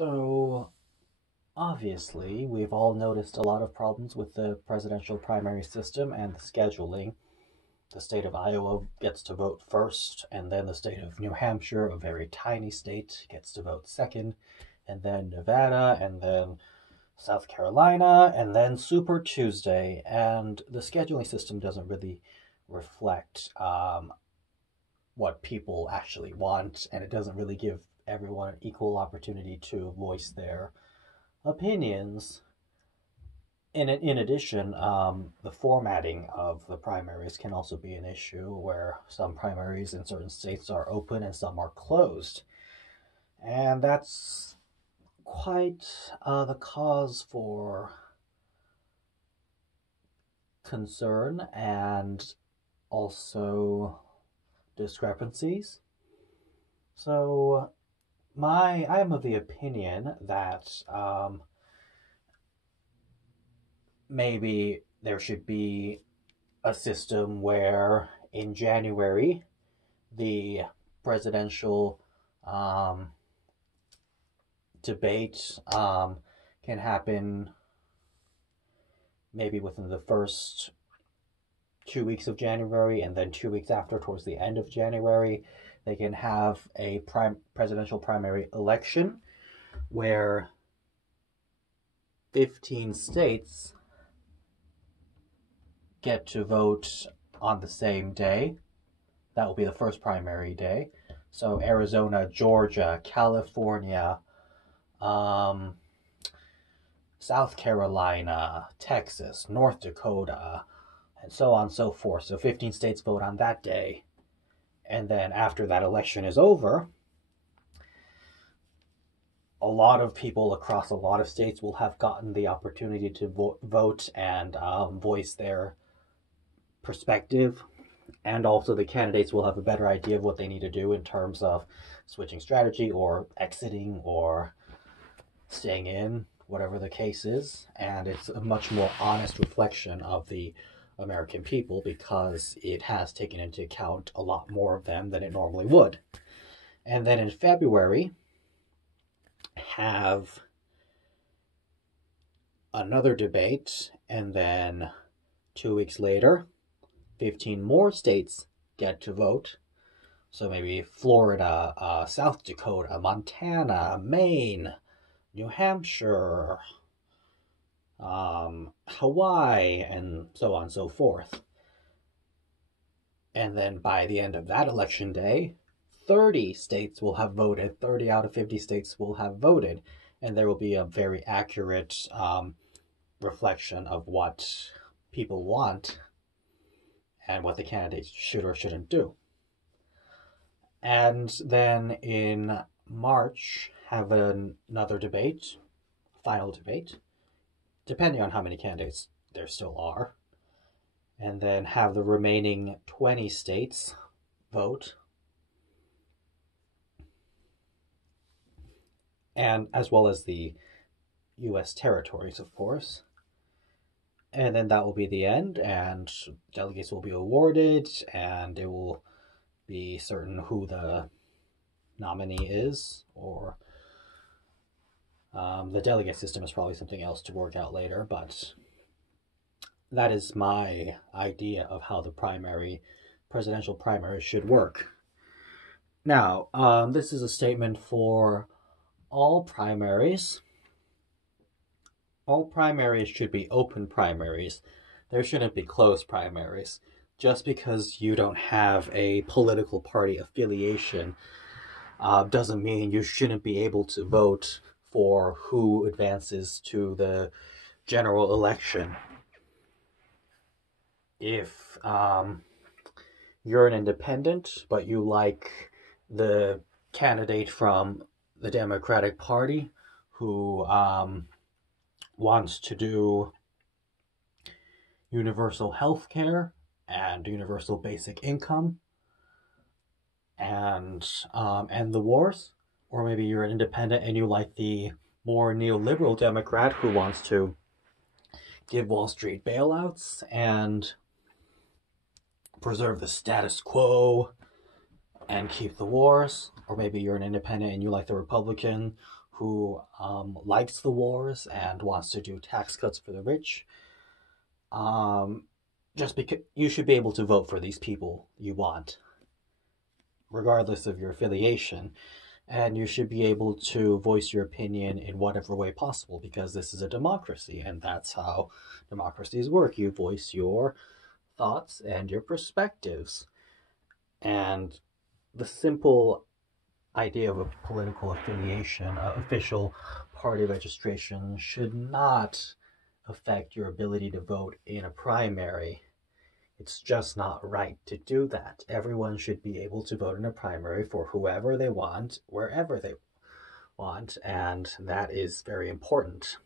So, obviously, we've all noticed a lot of problems with the presidential primary system and the scheduling. The state of Iowa gets to vote first, and then the state of New Hampshire, a very tiny state, gets to vote second, and then Nevada, and then South Carolina, and then Super Tuesday. And the scheduling system doesn't really reflect what people actually want, and it doesn't really give everyone an equal opportunity to voice their opinions. In addition, the formatting of the primaries can also be an issue where some primaries in certain states are open and some are closed. And that's quite the cause for concern and also discrepancies. So, I am of the opinion that maybe there should be a system where in January the presidential debate can happen maybe within the first 2 weeks of January, and then 2 weeks after, towards the end of January, they can have a presidential primary election where 15 states get to vote on the same day. That will be the first primary day. So Arizona, Georgia, California, South Carolina, Texas, North Dakota, and so on and so forth. So 15 states vote on that day. And then after that election is over, a lot of people across a lot of states will have gotten the opportunity to vote and voice their perspective. And also the candidates will have a better idea of what they need to do in terms of switching strategy or exiting or staying in, whatever the case is. And it's a much more honest reflection of the American people because it has taken into account a lot more of them than it normally would. And then in February, have another debate, and then 2 weeks later, 15 more states get to vote. So maybe Florida, South Dakota, Montana, Maine, New Hampshire, Hawaii, and so on and so forth. And then by the end of that election day, 30 states will have voted. 30 out of 50 states will have voted. And there will be a very accurate reflection of what people want and what the candidates should or shouldn't do. And then in March, have another debate, final debate, depending on how many candidates there still are. And then have the remaining 20 states vote. And as well as the U.S. territories, of course. And then that will be the end, and delegates will be awarded, and it will be certain who the nominee is, or the delegate system is probably something else to work out later, but that is my idea of how the presidential primary should work. Now, this is a statement for all primaries. All primaries should be open primaries. There shouldn't be closed primaries. Just because you don't have a political party affiliation doesn't mean you shouldn't be able to vote for who advances to the general election. If you're an independent, but you like the candidate from the Democratic Party who wants to do universal health care and universal basic income and end the wars, or maybe you're an independent and you like the more neoliberal Democrat who wants to give Wall Street bailouts and preserve the status quo and keep the wars, or maybe you're an independent and you like the Republican who likes the wars and wants to do tax cuts for the rich. Just because you should be able to vote for these people you want, regardless of your affiliation, and you should be able to voice your opinion in whatever way possible because this is a democracy and that's how democracies work. You voice your thoughts and your perspectives. And the simple idea of a political affiliation, official party registration, should not affect your ability to vote in a primary. It's just not right to do that. Everyone should be able to vote in a primary for whoever they want, wherever they want, and that is very important.